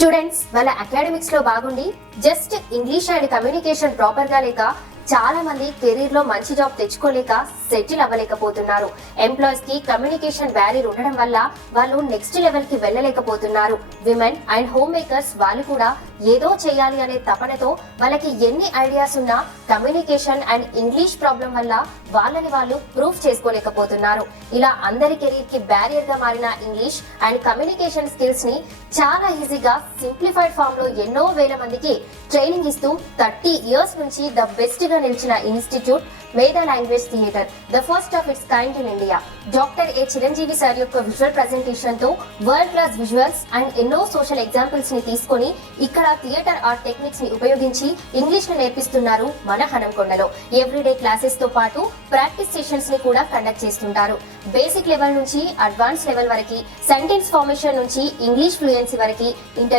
Students వాళ్ళ academics లో బాగుండి just English and communication proper గా లేక చాలా మంది కెరీర్ లో మంచి జాబ్ తెచ్చుకోలేక సెటిల్ అవ్వలేకపోతున్నారు. ఎంప్లాయీస్ కి కమ్యూనికేషన్ బ్యారియర్ ఉండడం వల్ల వాళ్ళు నెక్స్ట్ లెవెల్ కి వెళ్ళలేకపోతున్నారు. విమెన్ అండ్ హోమ్ మేకర్స్ వాళ్ళు కూడా ఏదో చేయాలి అనే తపనతో వాళ్ళకి ఎన్ని ఐడియాస్ ఉన్నా కమ్యూనికేషన్ అండ్ ఇంగ్లీష్ ప్రాబ్లం వల్ల వాళ్ళని వాళ్ళు ప్రూఫ్ చేసుకోలేకపోతున్నారు. ఇలా అందరి కెరీర్ కి బ్యారియర్ గా మారిన ఇంగ్లీష్ అండ్ కమ్యూనికేషన్ స్కిల్స్ ని చాలా ఈజీగా సింప్లిఫైడ్ ఫామ్ లో ఎన్నో వేల మందికి ట్రైనింగ్ ఇస్తూ 30 years నుంచి ద బెస్ట్ గా నిలిచిన ఇన్స్టిట్యూట్ మేధా language theatre, the first of it's kind in India. Doctor A Chiranjeevi sir యొక్క విజువల్ ప్రెజెంటేషన్ తో వరల్డ్ క్లాస్ విజువల్స్ అండ్ ఎన్నో సోషల్ ఎగ్జాంపుల్స్ ని తీసుకొని ఇక్కడ థియేటర్ ఆర్ట్ టెక్నిక్స్ ని ఉపయోగించి ఇంగ్లీష్ ని నేర్పిస్తున్నారు మన హనంకొండలో. ఎవ్రీడే క్లాసెస్ తో పాటు ప్రాక్టీస్ సెషన్స్ ని కూడా కండక్ట్ చేస్తుంటారు. బేసిక్ లెవెల్ నుంచి అడ్వాన్స్ లెవెల్ వరకు, సెంటెన్స్ ఫార్మేషన్ నుంచి ఇంగ్లీష్ ఫ్లూయెన్సీ వరకు